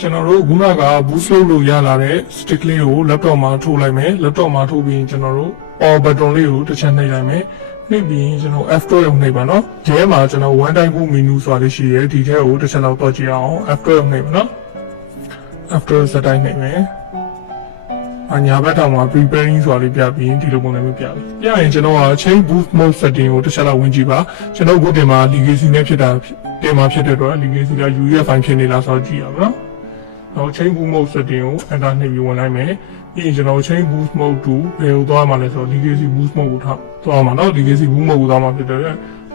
ကျွန်တော်တို့ခုနက boost လုပ်လို့ရလာတဲ့ stick လေးကို laptop မှာထိုးလိုက်မယ် laptop မှာထိုးပြီးကျွန်တော်တို့ power button လေးကိုတစ်ချက်နှိပ်လိုက်မယ်နှိပ်ပြီးကျွန်တော် F12 ကိုနှိပ်ပါနော်ဒီထဲမှာကျွန်တော် one time boot menu ဆိုတာလေးရှိရဲဒီထဲကိုတစ်ချက်လောက်တော့ကြည့်အောင် F12 နှိပ်ပါနော် F12 စတိုင်းနှိပ်မယ်အညာဘက်ထောင်မှာ preparing ဆိုတာလေးပြပြီးဒီလိုပုံစံမျိုးပြပြီပြရင်ကျွန်တော်က change boost mode setting ကိုတစ်ချက်လောက်ဝင်ကြည့်ပါကျွန်တော်ခုတင်မှာ legacy နဲ့ဖြစ်တာတင်မှာဖြစ်တဲ့အတွက် legacy က UEFI ဖြစ်နေလားဆိုတော့ကြည့်ရအောင်နော်change boost mode setting ကို enter နှိပ်ပြီးဝင်လိုက်မယ်ပြီးရင်ကျွန်တော် change boost mode to ဘယ်ကိုသွားမှာလဲဆိုတော့ legacy boost mode ကိုထားသွားမှာနော် legacy boost mode ကိုသွားမှာဖြစ်တဲ့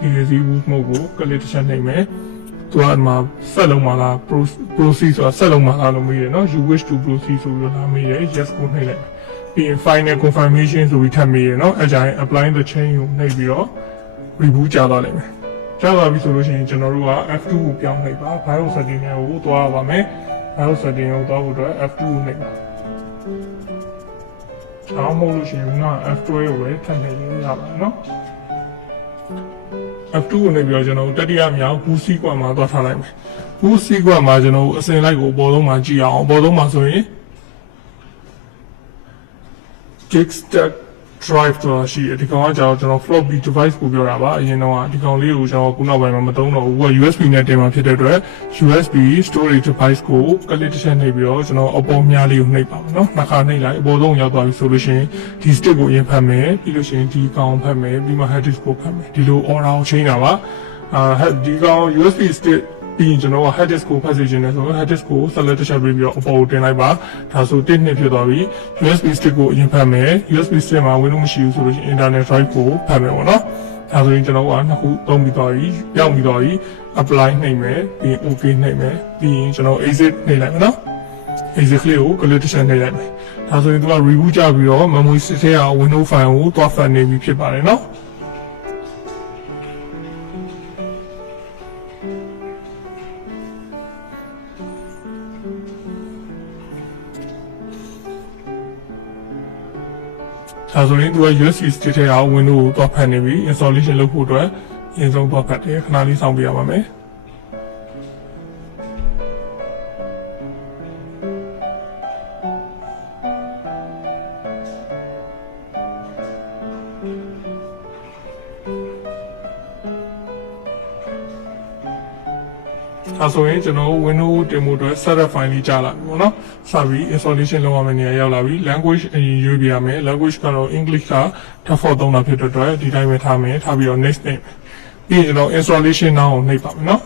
legacy boost mode ကို click တစ်ချက်နှိပ်မယ်သူကမှာဆက်လုံးမှာလား proceed ဆိုတာဆက်လုံးမှာလားလို့မေးတယ်နော် you wish to proceed ဆိုပြီးတော့မေးတယ် yes ကိုနှိပ်လိုက်ပြီးရင် final confirmation ဆိုပြီးထပ်မေးတယ်နော်အဲကြရင် apply the change ကိုနှိပ်ပြီးတော့ reboot ကြာသွားလိမ့်မယ်ကြာသွားပြီဆိုလို့ရှိရင်ကျွန်တော်တို့က F2 ကိုပြောင်းနှိပ်ပါ BIOS setting ကိုသွားပါမယ် BIOS setting ကိုသွားဖို့အတွက် F2 ကိုနှိပ်ပါအားမလို့ရှိရင်က F12 ကိုပဲထပ်နှိပ်ရပါတယ်နော်F2 ကိုနေပြီးတော့ကျွန်တော်တတိယမြောက် boost sequence မှာသွားထားလိုက်မယ် boost sequence မှာကျွန်တော်အစဉ်လိုက်ကိုအပေါ်ဆုံးမှာကြည့်အောင်အပေါ်ဆုံးမှာဆိုရင် kickstart drive ဆိုတာရှိတယ်ဒီကောင်ကကျွန်တော် floppy device ကိုပြောတာပါအရင်တော့ဒီကောင်လေးကိုကျွန်တော်ခုနောက်ပိုင်းမှာမသုံးတော့ဘူးက USB နဲ့တင်မှာဖြစ်တဲ့အတွက် USB storage device ကို click တစ်ချက်နှိပ်ပြီးတော့ကျွန်တော်အပေါ်မြားလေးကိုနှိပ်ပါမယ်နော်နှစ်ခါနှိပ်လိုက်အပေါ်ဆုံးရောက်သွားပြီဆိုလို့ရှိရင်ဒီ stick ကိုအရင်ဖတ်မယ်ပြီးလို့ရှိရင်ဒီကောင်ဖတ်မယ်ပြီးမှ hard disk ကိုဖတ်မယ်ဒီလို order ကိုချိန်တာပါဒီကောင် USB stick ပြီးရင်ကျွန်တော်က hard disk ကိုဖတ်စေချင်တယ်ဆိုတော့ hard disk ကို select တစ်ချက်ပြီးတော့အပေါ်ကိုတင်လိုက်ပါဒါဆို1နှစ်ဖြစ်သွားပြီ USB stick ကိုအရင်ဖတ်မယ် USB stick မှာဝင်လို့မရှိဘူးဆိုလို့ရှိရင် internet drive ကိုဖတ်မယ်ပေါ့နော်ဒါဆိုရင်ကျွန်တော်ကနှစ်ခုသုံးပြီးသွားပြီရောက်ပြီးသွားပြီ apply နှိပ်မယ်ပြီးရင် okay နှိပ်မယ်ပြီးရင်ကျွန်တော် exit နှိပ်လိုက်မယ်နော် exit လေးကို click တစ်ချက်နှိပ်လိုက်မယ်ဒါဆိုရင်သူက reboot ကြပြီးတော့ memory stick ထဲက window file ကိုသွားဖတ်နေပြီဖြစ်ပါတယ်နော်ဒါဆိုရင်သူက USB stick ထဲက window ကိုသွားဖတ်နေပြီ installation လုပ်ဖို့အတွက်အရင်ဆုံးသွားဖတ်တယ်ခဏလေးစောင့်ပြရပါမယ်ဒါဆိုရင်ကျွန်တော် window တင်ဖို့အတွက် setup file လေးကြာလာပြီပေါ့နော်စပြီး installation လုပ်ရမယ့်နေရာရောက်လာပြီ language အရင်ရွေးပြရမယ် language ကတော့ English က default သုံးတာဖြစ်တဲ့အတွက်ဒီတိုင်းပဲထားမယ်ထားပြီးတော့ next နှိပ်ပြီးရင်ကျွန်တော် installation now ကိုနှိပ်ပါမယ်နော်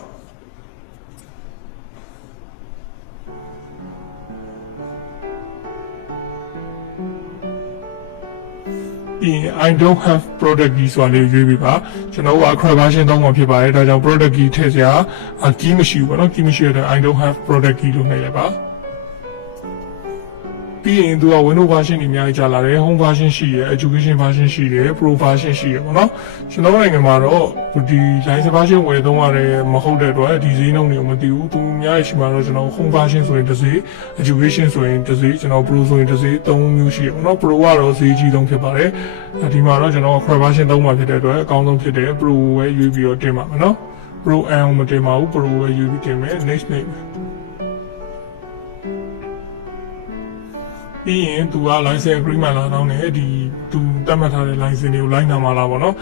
I don't have product key ဆိုတာလေးရွေးပြီးပါကျွန်တော်က Acrobat version သုံးမှာဖြစ်ပါတယ်ဒါကြောင့် product key ထည့်စရာ key မရှိဘူးပေါ့နော် key မရှိတဲ့ I don't have product key လို့နှိပ်လိုက်ပါပြီးရင်သူက Windows version တွေအများကြီးကြာလာတယ် Home version ရှိရယ် Education version ရှိရယ် Pro version ရှိရယ်ပေါ့နော်ကျွန်တော်နိုင်ငံမှာတော့ဒီ license version ဝယ်သုံးရတယ်မဟုတ်တဲ့အတွက်ဒီဈေးနှုန်းတွေကိုမသိဘူးသူများရှိမှာတော့ကျွန်တော် Home version ဆိုရင်တစ်ဈေး Education ဆိုရင်တစ်ဈေးကျွန်တော် Pro ဆိုရင်တစ်ဈေး၃မျိုးရှိရယ်ပေါ့နော် Pro ကတော့ဈေးကြီးဆုံးဖြစ်ပါတယ်ဒီမှာတော့ကျွန်တော် Acrobat version သုံးမှာဖြစ်တဲ့အတွက်အကောင်းဆုံးဖြစ်တဲ့ Pro ဝယ်ရွေးပြီးတော့တင်ပါမယ်နော် Pro M မတင်ပါဘူး Pro ဝယ်ရွေးပြီးတင်မယ် next နှိပ်ပြီးရင်သူက license agreement လာတော့ねဒီသူတတ်မှတ်ထားတဲ့ license တွေကိုလိုက်နာမှာလားပေါ့နော်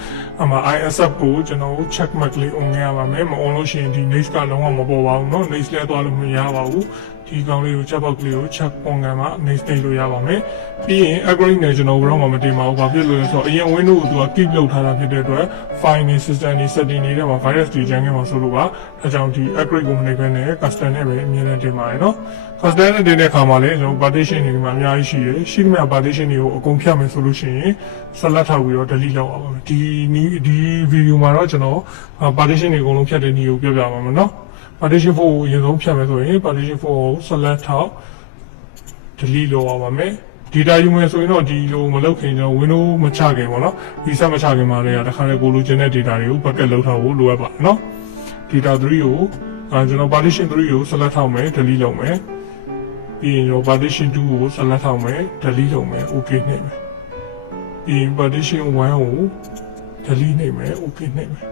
အမှ I accept ကိုကျွန်တော် check mark လေး on ရပါမယ်မ on လို့ရှိရင်ဒီ next ကလုံးဝမပေါ်ပါဘူးเนาะ next လဲသွားလို့မရပါဘူးဒီကောင်လေးကို check box လေးကို check on ကမှ next တင်လို့ရပါမယ်ပြီးရင် agree နဲ့ကျွန်တော်ဘယ်တော့မှမတင်ပါဘူးဘာဖြစ်လို့လဲဆိုတော့အရင် window ကိုသူက keep လုပ်ထားတာဖြစ်တဲ့အတွက် file နဲ့ system နဲ့ setting တွေထဲမှာ virus တွေကျန်ခဲ့မှာဆိုလို့ပါအဲကြောင့်ဒီ agree ကိုမနေဘဲနဲ့ custom နဲ့ပဲအမြဲတမ်းတင်ပါတယ်เนาะ custom နဲ့တင်တဲ့အခါမှာလည်းကျွန်တော် partition တွေမှာအများကြီးရှိတယ်ရှိသမျှ partition တွေကိုအကုန်ဖြတ်မယ်ဆိုလို့ရှိရင် select ထောက်ပြီးတော့ delete လုပ်အောင်ပါမယ်ဒီ video မှာတော့ကျွန်တော် partition တွေအကုန်လုံးဖြတ်တဲ့နည်းကိုပြောပြပါမယ်เนาะ partition 4ကိုအရင်ဆုံးဖြတ်မယ်ဆိုရင် partition 4ကို select ထောက် delete လုပ်အောင်ပါမယ် data ယူမယ်ဆိုရင်တော့ဒီလိုမလုပ်ခင်ကျွန်တော် window မချခင်ပေါ့နော် reset မချခင်မှာလည်းတခါလေကိုလိုချင်တဲ့ data တွေကို bucket လုပ်ထားဖို့လိုအပ်ပါတယ်เนาะ data 3ကိုကျွန်တော် partition 3ကို select ထောက်မယ် delete လုပ်မယ်ပြီးရင်ကျွန်တော် partition 2ကို select ထောက်မယ် delete လုပ်မယ် okay နှိပ်မယ်ပြီးရင် partition 1ကို delete နှိပ်မယ် okay နှိပ်မယ်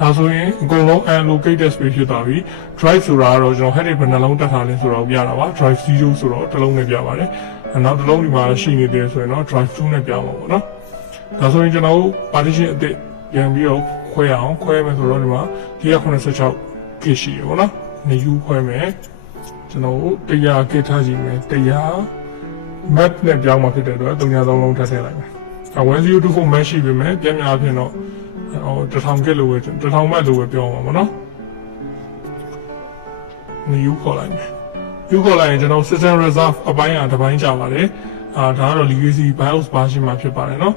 ဒါဆိုရင်အကုန်လုံး unallocated space ဖြစ်သွားပြီ drive ဆိုတာကတော့ကျွန်တော် head ဘယ်နှလုံးတက်ထားလဲဆိုတော့ပြတာပါ drive 0ဆိုတော့တစ်လုံးနဲ့ပြပါတယ်နောက်တစ်လုံးဒီမှာရှိနေတယ်ဆိုရင်တော့ drive 2နဲ့ပြမှာပေါ့နော်ဒါဆိုရင်ကျွန်တော် partition အသစ်ပြန်ပြီးတော့ခွဲအောင်ခွဲမယ်ဆိုတော့ဒီမှာ186 k ရှိတယ်ပေါ့နော်နေယူခွဲမယ်ကျွန်တော်100 k ထားကြည့်မယ်100 map နဲ့ပြောင်းမှာဖြစ်တဲ့အတွက်303လုံးထပ်ထည့်လိုက်မယ်1024 map ရှိပြီမယ်ပြန်များအဖြစ်တော့1000 k လို့ပဲ1000 map လို့ပဲပြောမှာပေါ့နော်နေယူခေါ်လိုက်မယ်ယူခေါ်လိုက်ရင်ကျွန်တော် system reserve အပိုင်းတစ်ပိုင်းကြာပါတယ်ဒါကတော့ legacy BIOS version မှာဖြစ်ပါတယ်เนาะ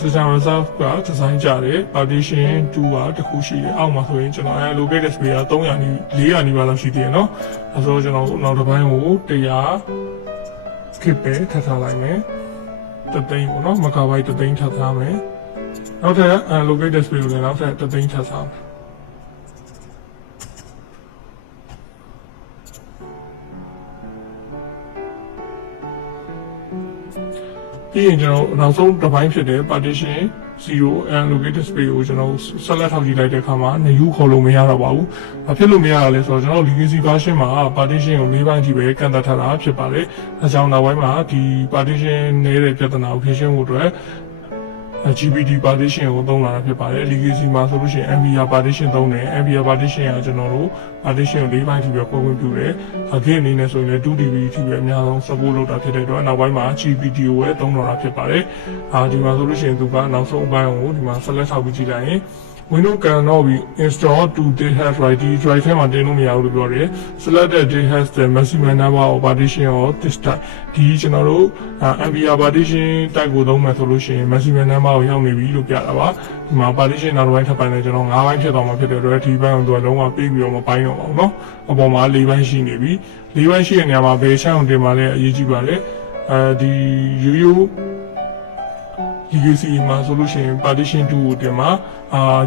system reserve က design ကြတယ် partition 2ကတစ်ခုရှိတယ်အောက်မှာဆိုရင်ကျွန်တော် allocated space က300နီး400နီးပါးလောက်ရှိသေးတယ်เนาะအဲဆိုကျွန်တော်နောက်တစ်ပိုင်းကို100 skip ပဲထပ်ထားလိုက်မယ်တသိန်းပေါ့เนาะ megabyte တသိန်းထပ်ထားမယ်နောက်ထပ် allocated space ကိုလည်းနောက်ထပ်တသိန်းထပ်ထားမယ်ပြီးရင်ကျွန်တော်နောက်ဆုံးတစ်ပိုင်းဖြစ်တဲ့ partition 0 allocated space ကိုကျွန်တော်ဆက်လက်ထောက်ကြည့်လိုက်တဲ့အခါမှာနေယူခေါ်လို့မရတော့ပါဘူး။ဘာဖြစ်လို့မရတာလဲဆိုတော့ကျွန်တော် legacy version မှာ partition ကို၄ပိုင်းထိပဲကန့်သတ်ထားတာဖြစ်ပါတယ်။အဲကြောင့်နောက်ပိုင်းမှာဒီ partition နေတဲ့ပြဿနာကိုဖြေရှင်းဖို့အတွက်GPT partition ကိုသုံးလာတာဖြစ်ပါတယ် legacy မှာဆိုလို့ရှိရင် NVIDIA partition သုံးတယ် NVIDIA partition ကကျွန်တော်တို့ partition ကို၄ပိုင်းထိပဲခွဲခွင့်ပြုတယ်အခုအနေနဲ့ဆိုရင်လည်း 2DB ထိပဲအများဆုံး support လုပ်တာဖြစ်တဲ့အတွက်နောက်ပိုင်းမှာ GPT ကိုပဲသုံးတော့တာဖြစ်ပါတယ်ဒီမှာဆိုလို့ရှိရင်သူကနောက်ဆုံးအပိုင်းကိုဒီမှာ select ထောက်ပြီးကြည့်လိုက်ရင်Windows cannot be installed to the hard drive ဒီ drive ထဲမှာတင်လို့မရဘူးလို့ပြောတယ် select that it has the maximum number of partition of this type ဒီကျွန်တော်တို့ NVIDIA partition type ကိုသုံးမယ်ဆိုလို့ရှိရင် maximum number ကိုရောက်နေပြီလို့ပြတာပါဒီမှာ partition နောက်တစ်ပိုင်းထပ်ပိုင်းနဲ့ကျွန်တော်9ပိုင်းဖြစ်သွားမှာဖြစ်တဲ့အတွက်ဒီဘန်းကိုသူကလုံးဝပြီးပြီးတော့မပိုင်းတော့ပါဘူးเนาะအပေါ်မှာ4ပိုင်းရှိနေပြီ4ပိုင်းရှိတဲ့နေရာမှာဘယ်ချမ်းအောင်တင်ပါလဲအရေးကြီးပါလေဒီရိုးရိုးlegacy မှာဆိုလို့ရှိရင် partition 2ကိုတင်မှာ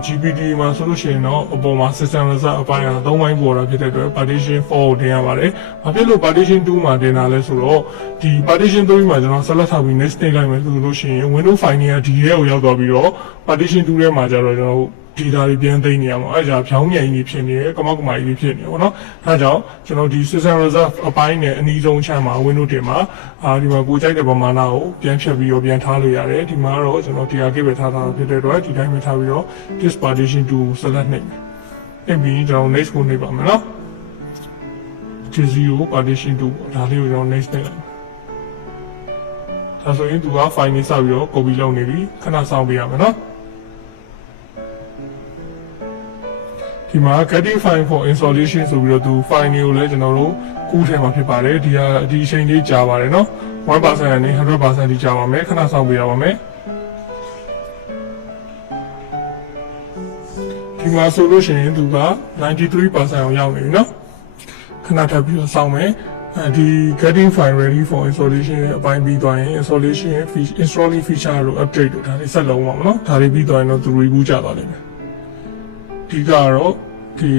GPT မှာဆိုလို့ရှိရင်တော့အပေါ်မှာ system reserve အပိုင်းက3ပိုင်းပေါ်တာဖြစ်တဲ့အတွက် partition 4ကိုတင်ရပါတယ်။ဘာဖြစ်လို့ partition 2မှာတင်တာလဲဆိုတော့ဒီ partition 3မှာကျွန်တော် select ထားပြီး next တင်လိုက်မယ်ဆိုလို့ရှိရင် Windows file တွေကဒီထဲကိုရောက်သွားပြီးတော့ partition 2ထဲမှာကျတော့ကျွန်တော်data တွေပြန်သိမ်းနေရမှာအဲဒါဖြောင်းမြိုင်ကြီးဖြစ်နေတယ်ကမောက်ကမာကြီးဖြစ်နေပေါ့နော်အဲဒါကြောင့်ကျွန်တော်ဒီ system reserve အပိုင်းနဲ့အနည်းဆုံးချမ်းမှာ Windows တင်မှာဒီမှာကိုကြိုက်တဲ့ပမာဏကိုပြန်ဖြတ်ပြီးတော့ပြန်ထားလို့ရတယ်ဒီမှာတော့ကျွန်တော် TRK ပဲထားတာဖြစ်တဲ့အတွက်ဒီတိုင်းပဲထားပြီးတော့ this partition to select နှိပ်အဲ့ပြီးကျွန်တော် next ကိုနှိပ်ပါမယ်နော် 0 partition to ဒါလေးကိုကျွန်တော် next နှိပ်လိုက်ဒါဆိုရင်သူက file နဲ့စပြီးတော့ copy လုပ်နေပြီခဏစောင့်ပေးရမယ်နော်ဒီမှာ getting file for installation ဆိုပြီးတော့သူ file တွေကိုလည်းကျွန်တော်တို့ကူးထဲမှာဖြစ်ပါတယ်ဒီအချိန်လေးကြာပါတယ်เนาะ 1% နဲ့ 100% ဒီကြာပါမယ်ခဏစောင့်ပေးရပါမယ်ဒီမှာဆိုလို့ရှိရင်သူက 93% အောင်ရောက်နေပြီเนาะခဏထပ်ပြီးတော့စောင့်မယ်ဒီ getting file ready for installation အပိုင်းပြီးသွားရင် installing feature တို့ update တို့ဒါတွေဆက်လုံးပါမယ်เนาะဒါတွေပြီးသွားရင်တော့သူ reboot ကြသွားလိမ့်မယ်ဒီကတော့ဒီ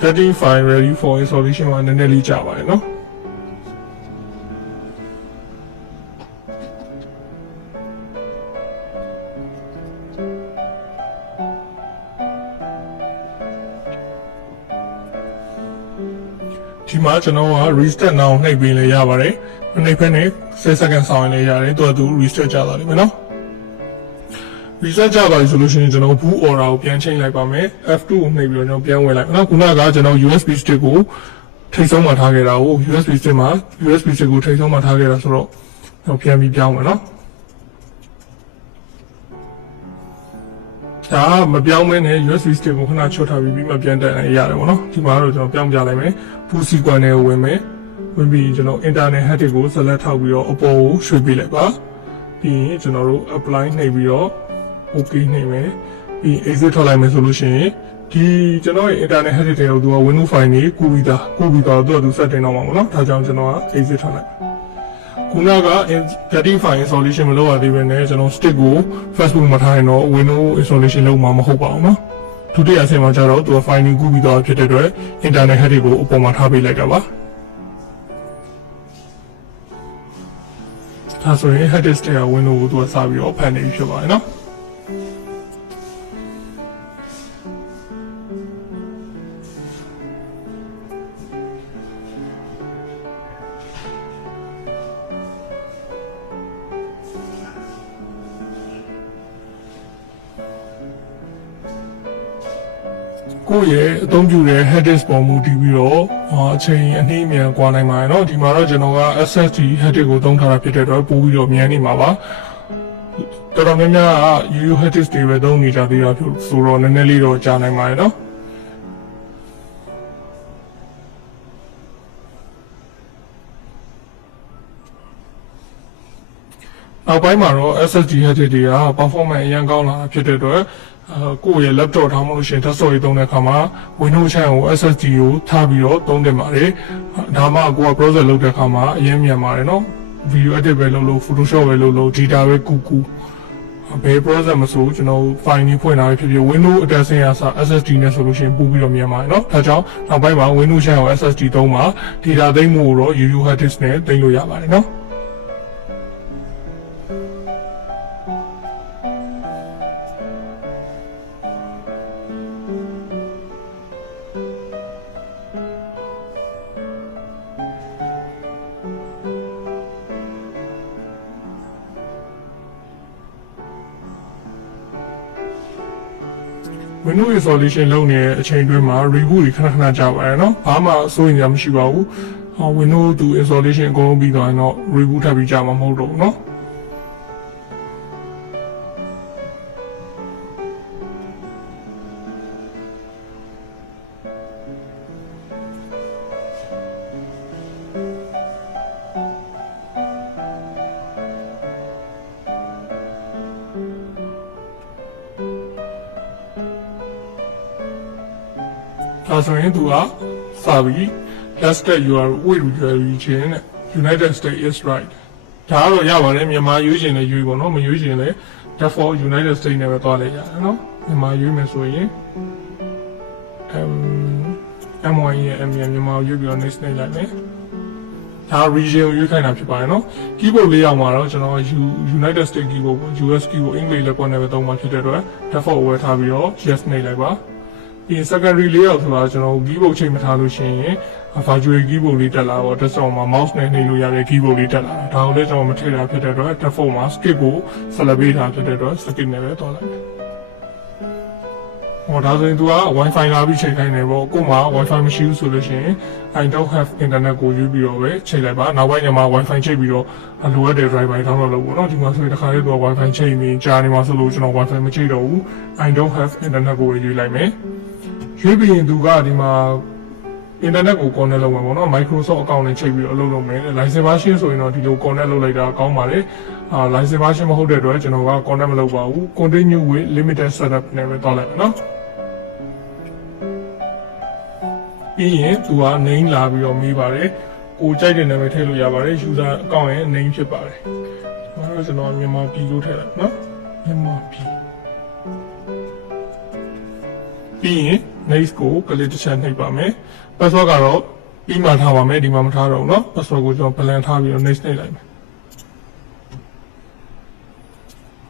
getting file ready for installation မှာနည်းနည်းလေးကြာပါတယ်เนาะဒီမှာကျွန်တော်က restart now နှိပ်ပေးလေရပါတယ်နှိပ်ဖက်နဲ့10 second ဆောင်ရင်လည်းရတယ်သူက restart ကြသွားလိမ့်မယ်เนาะreset ကြပါပြီဆိုလို့ရှိရင်ကျွန်တော် boot order ကိုပြန်ချိန်လိုက်ပါမယ် F2 ကိုနှိပ်ပြီးတော့ကျွန်တော်ပြန်ဝင်လိုက်နော်ခုနကကျွန်တော် USB stick ကိုထိတ်ဆုံးမှာထားခဲ့တာကို USB stick ကိုထိတ်ဆုံးမှာထားခဲ့တာဆိုတော့ကျွန်တော်ပြန်ပြီးပြောင်းမယ်နော်ဒါမပြောင်းမင်းနဲ့ USB stick ကိုခဏချွတ်ထားပြီးမှပြန်တက်နိုင်ရတယ်ပေါ့နော်ဒီမှာတော့ကျွန်တော်ပြောင်းပြလိုက်မယ် boot sequence နဲ့ဝင်မယ်ဝင်ပြီးကျွန်တော် internet head ကို select ထောက်ပြီးတော့အပေါ်ကိုရွှေ့ပေးလိုက်ပါပြီးရင်ကျွန်တော်တို့ apply နှိပ်ပြီးတော့okay နှိပ်မယ်ပြီး exit ထွက်လိုက်မယ်ဆိုလို့ရှိရင်ဒီကျွန်တော်ရဲ့ internet head တွေကိုသူက Windows file ကိုကူးပြီးတော့သူ setting တော့မှာပေါ့နော်ဒါကြောင့်ကျွန်တော်က exit ထွက်လိုက်ခုနက getting file installation မလုပ်ရသေးဘဲနဲ့ကျွန်တော် stick ကို Facebook မှာထားရင်တော့ Windows installation လုပ်မှာမဟုတ်ပါဘူးနော်ဒုတိယအဆင့်မှာကျတော့သူက file ကိုကူးပြီးတော့ဖြစ်တဲ့အတွက် internet head ကိုအပေါ်မှာထားပေးလိုက်တာပါဒါဆိုရင် head disk က Windows ကိုသူကစပြီးတော့ဖန်နေပြီဖြစ်ပါတယ်နော် ကိုယ့်ရဲ့အသုံးပြုတဲ့ headers ပေါ်မူတည်ပြီးတော့အချိန်အနည်းအမြန်ကွာနိုင်ပါတယ်เนาะဒီမှာတော့ကျွန်တော်က SSD header ကိုသုံးထားတာဖြစ်တဲ့အတွက်ပို့ပြီးတော့မြန်နေမှာပါတော်တော်များများက UU headers တွေပဲသုံးနေကြသေးတာဖြစ်ဆိုတော့နည်းနည်းလေးတော့ကြာနိုင်ပါတယ်เนาะနောက်ပိုင်းမှာတော့ SSD header တွေက performance အရင်ကောင်းလာဖြစ်တဲ့အတွက်ကိုယ့်ရဲ့ laptop ထားမလို့ရှိရင် desktop ရေးသုံးတဲ့အခါမှာ Windows ချမ်းကို SSD ကိုထားပြီးတော့သုံးတင်ပါတယ်ဒါမှကိုက browser လုပ်တဲ့အခါမှာအရင်မြန်ပါတယ်เนาะ video edit ပဲလုပ်လို့ Photoshop ပဲလုပ်လို့ data ပဲကူဘယ် browser မဆိုကျွန်တော် file ကြီးဖွင့်လာဖြစ်ဖြစ် Windows အတက်ဆင်းရစ SSD နဲ့ဆိုလို့ရှိရင်ပို့ပြီးတော့မြန်ပါတယ်เนาะဒါကြောင့်နောက်ပိုင်းမှာ Windows ချမ်းကို SSD သုံးမှာ data သိမ်းမှုကိုတော့ UU hard disk နဲ့သိမ်းလို့ရပါတယ်เนาะWindows installation လုပ်နေတဲ့အချိန်အတွင်းမှာ reboot တွေခဏခဏကြာပါတယ်เนาะဘာမှစိုးရိမ်စရာမရှိပါဘူး။ Windows 2 installation အကုန်လုံးပြီးသွားရင်တော့ reboot ထပ်ပြီးကြာမှာမဟုတ်တော့ဘူးเนาะဒါဆိုရင်သူကစာပြီး let's get your with your region United States is right ဒါကတော့ရပါတယ်မြန်မာရွေးချင်လည်းရွေးပေါ့နော်မရွေးချင်လည်း default United States နဲ့ပဲသွားလိုက်ရတယ်နော်မြန်မာရွေးမယ်ဆိုရင်M1 ရဲ့ M မြန်မာရွေးပြီးတော့ next နဲ့လိုက်မယ်ဒါ region ကိုရွေးခိုင်းတာဖြစ်ပါတယ်နော် keyboard လေးအောင်မှာတော့ကျွန်တော် United States keyboard ကို US keyboard အင်္ဂလိပ်လက်ကွက်နဲ့ပဲသုံးမှာဖြစ်တဲ့အတွက် default ဝယ်ထားပြီးတော့ yes နဲ့လိုက်ပါဒီ secondary layout ဆိုတာကျွန်တော် keyboard ချိန်မထားလို့ရှိရင် virtual keyboard လေးတက်လာတော့ desktop မှာ mouse နဲ့နှိပ်လို့ရတဲ့ keyboard လေးတက်လာတာဒါကိုလည်းကျွန်တော်မထည့်တာဖြစ်တဲ့အတွက် default မှာ skip ကို select ပေးထားဖြစ်တဲ့အတွက် skip နဲ့ပဲသွားလိုက်မယ်ဒါဆိုရင်သူက Wi-Fi လာပြီးချိန်ခိုင်းနေပေါ့ကို့မှာ Wi-Fi မရှိဘူးဆိုလို့ရှိရင် I don't have internet ကိုယူပြီးတော့ပဲချိန်လိုက်ပါနောက်ပိုင်းကျမှ Wi-Fi ချိန်ပြီးတော့လိုအပ်တဲ့ driver တွေ download လုပ်ဖို့เนาะဒီမှာဆိုရင်တစ်ခါလေးသူက Wi-Fi ချိန်ပြီးကြာနေမှာဆိုလို့ကျွန်တော် Wi-Fi မချိန်တော့ဘူး I don't have internet ကိုယူလိုက်မယ်ရွေးပြီးရင်သူကဒီမှာ internet ကို connect လုပ်မှာပေါ့နော် Microsoft account နဲ့ချိန်ပြီးတော့အလုပ်လုပ်မယ် license version ဆိုရင်တော့ဒီလို connect လုပ်လိုက်တာကောင်းပါလေlicense version မဟုတ်တဲ့အတွက်ကျွန်တော်က connect မလုပ်ပါဘူး continue with limited setup နဲ့ပဲတောက်လိုက်မယ်နော်ပြီးရင်သူက name လာပြီးတော့မေးပါတယ်ကိုကြိုက်တဲ့နာမည်ထည့်လို့ရပါတယ် user account ရဲ့ name ဖြစ်ပါတယ်ဒါတော့ကျွန်တော်မြန်မာပြည်လို့ထည့်လိုက်နော်မြန်မာပြည်ပြီးရင် next ကို click တစ်ချက်နှိပ်ပါမယ် password ကတော့ပြီးမှထားပါမယ်ဒီမှာမထားတော့ဘူးเนาะ password ကိုကျွန်တော် blank ထားပြီးတော့ next နှိပ်လိုက်မယ်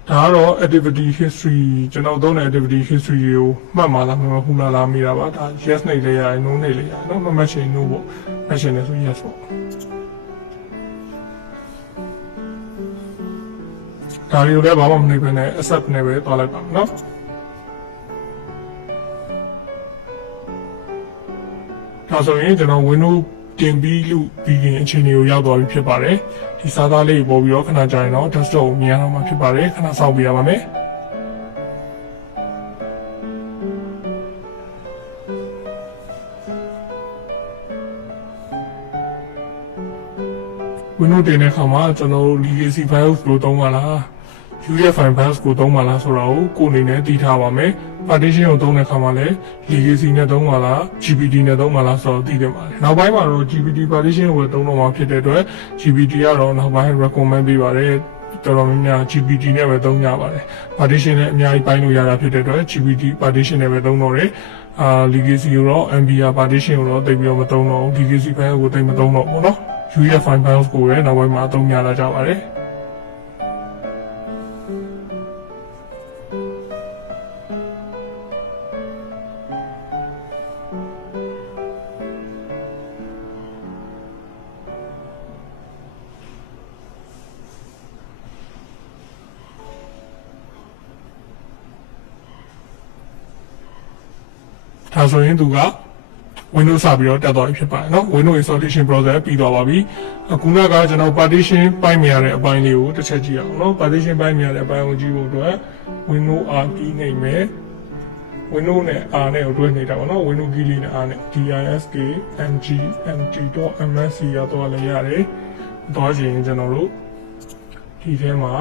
ဒါကတော့ activity history ကျွန်တော်သုံးတဲ့ activity history ကိုမှတ်မှာလားမမှတ်ဘူးလားမေးတာပါဒါ yes နှိပ်လိုက်ရတယ် no နှိပ်လိုက်ရတယ်เนาะမမှတ်ချင် no ပေါ့မှတ်ချင်တယ်ဆို yes ပေါ့ဒါတွေကိုလည်းဘာမှမနှိပ်ဘဲနဲ့ accept နဲ့ပဲသွားလိုက်ပါမယ်เนาะဒါဆိုရင်ကျွန်တော် Windows တင်ပြီးလို့ပြီးရင်အခြေအနေကိုရောက်သွားပြီဖြစ်ပါတယ်ဒီစာသားလေးပေါ်ပြီးတော့ခဏကြာရင်တော့ desktop ကိုမြင်ရတော့မှာဖြစ်ပါတယ်ခဏစောင့်ပေးရပါမယ်Windows တင်တဲ့အခါမှာကျွန်တော် legacy files ကိုသုံးပါလား UEFI files ကိုသုံးပါလားဆိုတာကိုအနေနဲ့သိထားပါမယ် partition ကိုသုံးတဲ့အခါမှာလည်း legacy နဲ့သုံးပါလား GPT နဲ့သုံးပါလားဆိုတော့သိတယ်ပါတယ်နောက်ပိုင်းမှာတော့ GPT partition ကိုသုံးတော့မှာဖြစ်တဲ့အတွက် GPT ကတော့နောက်ပိုင်း recommend ပေးပါတယ်တော်တော်များများ GPT နဲ့ပဲသုံးကြပါတယ် partition နဲ့အများကြီးပိုင်းလို့ရတာဖြစ်တဲ့အတွက် GPT partition နဲ့ပဲသုံးတော့တယ်legacy ကိုတော့ MBR partition ကိုတော့သိပြီးတော့မသုံးတော့ဘူး legacy file ကိုသိမသုံးတော့ဘူးเนาะ UEFI files ကိုလည်းနောက်ပိုင်းမှာသုံးကြလာကြပါတယ်ဒါ ဒါဆိုရင်သူက Windows စပြီးတော့တက်သွားပြီဖြစ်ပါတယ်နော် Windows installation process ပြီးသွားပါပြီအခုနကကျွန်တော် partition ပိုင်းမြရတဲ့အပိုင်းလေးကိုတစ်ချက်ကြည့်အောင်နော် partition ပိုင်းမြရတဲ့အပိုင်းကိုကြည့်ဖို့အတွက် Windows R key နှိပ်မယ် Windows နဲ့ R နဲ့ကိုတွဲနေတာပေါ့နော် Windows key လေးနဲ့ R နဲ့ disk mg.msc ရတော့လည်းရတယ်သွားချင်ကျွန်တော်တို့ဒီထဲမှာ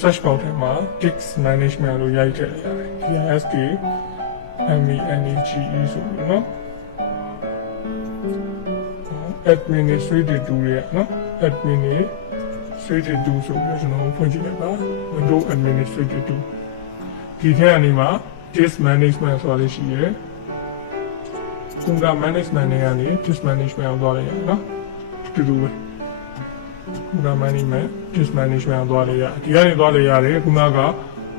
search box ထဲမှာ disk management လို့ရိုက်ထည့်ရတယ် disk manage ဆိုပြီးနော် administrative tool ရနော် administrative tool ဆိုပြီးကျွန်တော်ဖွင့်ကြည့်လိုက်ပါ Windows administrative tool ဒီထဲကနေမှာ disk management ဆိုတာလေးရှိရယ် computer management တွေကနေ disk management ကိုသွားလိုက်ရနော်တူတူပဲ computer management disk management ကိုသွားလိုက်ရဒီကနေသွားလိုက်ရတယ်ခုနက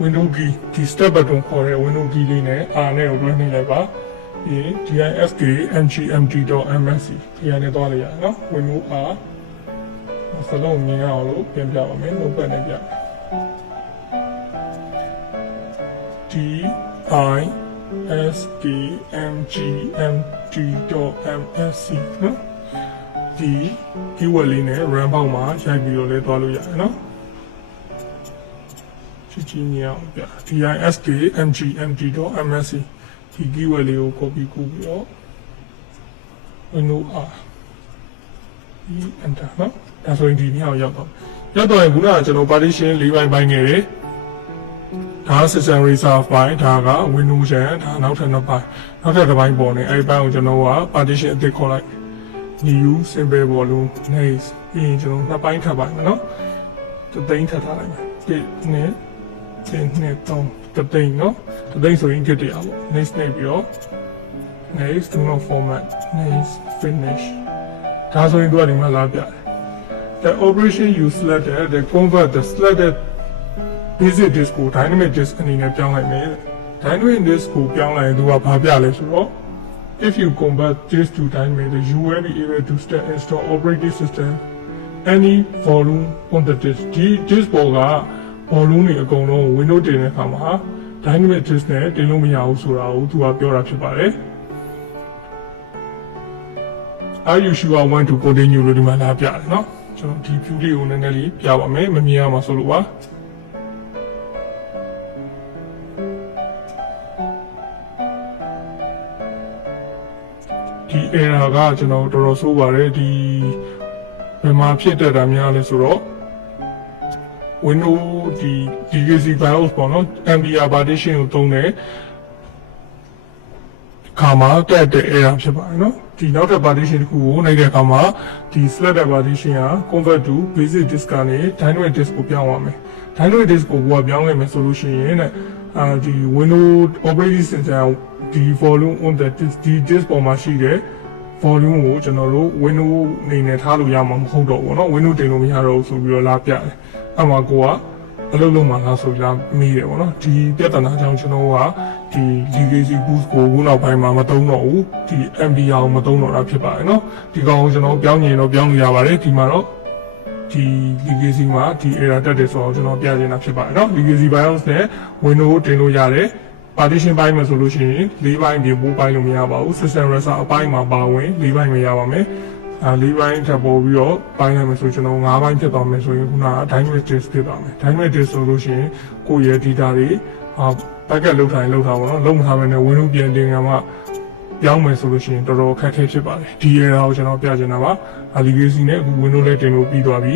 Windows key ဒီ step button ခေါ်တဲ့ Windows key လေးနဲ့ R နဲ့ကိုတွဲနှိပ်လိုက်ပါdisk mgmt.msc ဒီကနေသွားလိုက်ရနော် Windows R စလုံးမြင်အောင်လို့ပြန်ပြပါမယ် notepad နဲ့ပြမယ် disk mgmt.msc နော်ဒီ keyword လေးနဲ့ run ပေါက်မှာရိုက်ပြီးတော့လည်းသွားလို့ရတယ်နော်ကြည့်မြင်အောင်ပြ disk mgmt.msc ဒီ keyword လေးကို copy ကူးပြီးတော့ Windows R ဒီ enter နော်ဒါဆိုရင်ဒီနေ့အောင်ရောက်တော့ရင်ခုနကကျွန်တော် partition ၄ပိုင်းခဲ့တယ်ဒါ system reserve ပိုင်းဒါက Windows ရန်ဒါနောက်ထပ်နှစ်ပိုင်းနောက်ထပ်တစ်ပိုင်းပေါ်နေအဲဒီပိုင်းကိုကျွန်တော်က partition အသစ်ခေါ်လိုက် new simple volume next ပြီးရင်ကျွန်တော်နှစ်ပိုင်းထပ်ပိုင်းမယ်နော်တသိန်းထပ်ထားလိုက်မယ်1 2 3 တသိန်းနော်တသိန်းဆိုရင် get ရအောင် next နေပြီးတော့ next do not format next finish ဒါဆိုရင်တို့ကဒီမှာလာပြတယ် the operation you selected the convert the selected basic disk ကို dynamic disk အနေနဲ့ပြောင်းလိုက်မယ် dynamic disk ကိုပြောင်းလိုက်ရင်သူကဘာပြလဲဆိုတော့ if you convert this to dynamic you will be able to start install operating system any volume on the disk ဒီ disk ပေါ်က volume တွေအကုန်လုံး Windows တင်တဲ့အခါမှာ dynamic disk နဲ့တင်လို့မရဘူးဆိုတာကိုသူကပြောတာဖြစ်ပါတယ် Are you sure I want to continue လို့ဒီမှာလာပြတယ်နော်ကျွန်တော်ဒီ view လေးကိုနည်းနည်းလေးပြပါမယ်မမြင်ရမှာဆိုလို့ပါဒီ error ကကျွန်တော်တော်တော်ဆိုးပါတယ်ဒီဘယ်မှာဖြစ်တတ်တာများလဲဆိုတော့ Windows ဒီ legacy BIOS ပေါ့နော် MBR partition ကိုသုံးတဲ့ခါမှာတက်တဲ့ error ဖြစ်ပါတယ်နော်ဒီနောက်ထပ် partition တစ်ခုကိုနှိပ်တဲ့အခါမှာဒီ selected partition က convert to basic disk ကနေ dynamic disk ကိုပြောင်းသွားမယ် dynamic disk ကိုပြောင်းလိုက်မယ်ဆိုလို့ရှိရင်ဒီ Windows operating system ဒီ volume on the disk ဒီ disk ပေါ်မှာရှိတဲ့ volume ကိုကျွန်တော်တို့ Windows အနေနဲ့ထားလို့ရမှာမဟုတ်တော့ဘူးเนาะ Windows တင်လို့မရတော့ဘူးဆိုပြီးတော့လာပြတယ်အဲ့မှာကိုကအလုပ်လုပ်မှလားဆိုပြီးတော့မေးတယ်ပေါ့နော်ဒီပြဿနာကြောင့်ကျွန်တော်ကဒီ legacy boost ကိုခုနောက်ပိုင်းမှာမသုံးတော့ဘူးဒီ MBR ကိုမသုံးတော့တာဖြစ်ပါတယ်เนาะဒီကောင်ကိုကျွန်တော်ပြောင်းရင်တော့ပြောင်းလို့ရပါတယ်ဒီမှာတော့ဒီ legacy မှာဒီ error တက်တယ်ဆိုတော့ကျွန်တော်ပြချင်တာဖြစ်ပါတယ်เนาะ legacy BIOS နဲ့ Windows တင်လို့ရတယ် partition ပိုင်းမှာဆိုလို့ရှိရင်၄ပိုင်းပြင်ပို့ပိုင်းလို့မရပါဘူး system register အပိုင်းမှာပါဝင်၄ပိုင်းမရပါမယ်၄ပိုင်းထပ်ပေါ်ပြီးတော့ပိုင်းလိုက်မယ်ဆိုကျွန်တော်၅ပိုင်းဖြစ်သွားမယ်ဆိုရင်ခုနက dynamic disk ဖြစ်သွားမယ် dynamic disk ဆိုလို့ရှိရင်ကိုယ့်ရဲ့ data တွေbackup လုပ်ထားတာပေါ့နော်လုံးမထားဘဲနဲ့ Windows ပြန်တင်ကမှပြောင်းမယ်ဆိုလို့ရှိရင်တော်တော်ခက်ခဲဖြစ်ပါတယ်ဒီ error ကိုကျွန်တော်ပြချင်တာပါ legacy နဲ့အခု Windows လည်းတင်လို့ပြီးသွားပြီ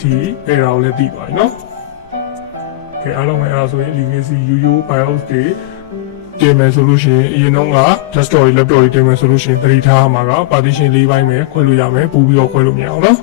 ဒီ error ကိုလည်းသိပါပြီနော်ကဲအားလုံးပဲအဲ့ဒါဆိုရင် legacy UU BIOS တွေတင်မယ်ဆိုလို့ရှိရင်အရင်တော့က desktop တွေ laptop တွေတင်မယ်ဆိုလို့ရှိရင်သတိထားမှာက partition ၄ပိုင်းပဲခွဲလို့ရမယ်ပို့ပြီးတော့ခွဲလို့မရအောင်နော်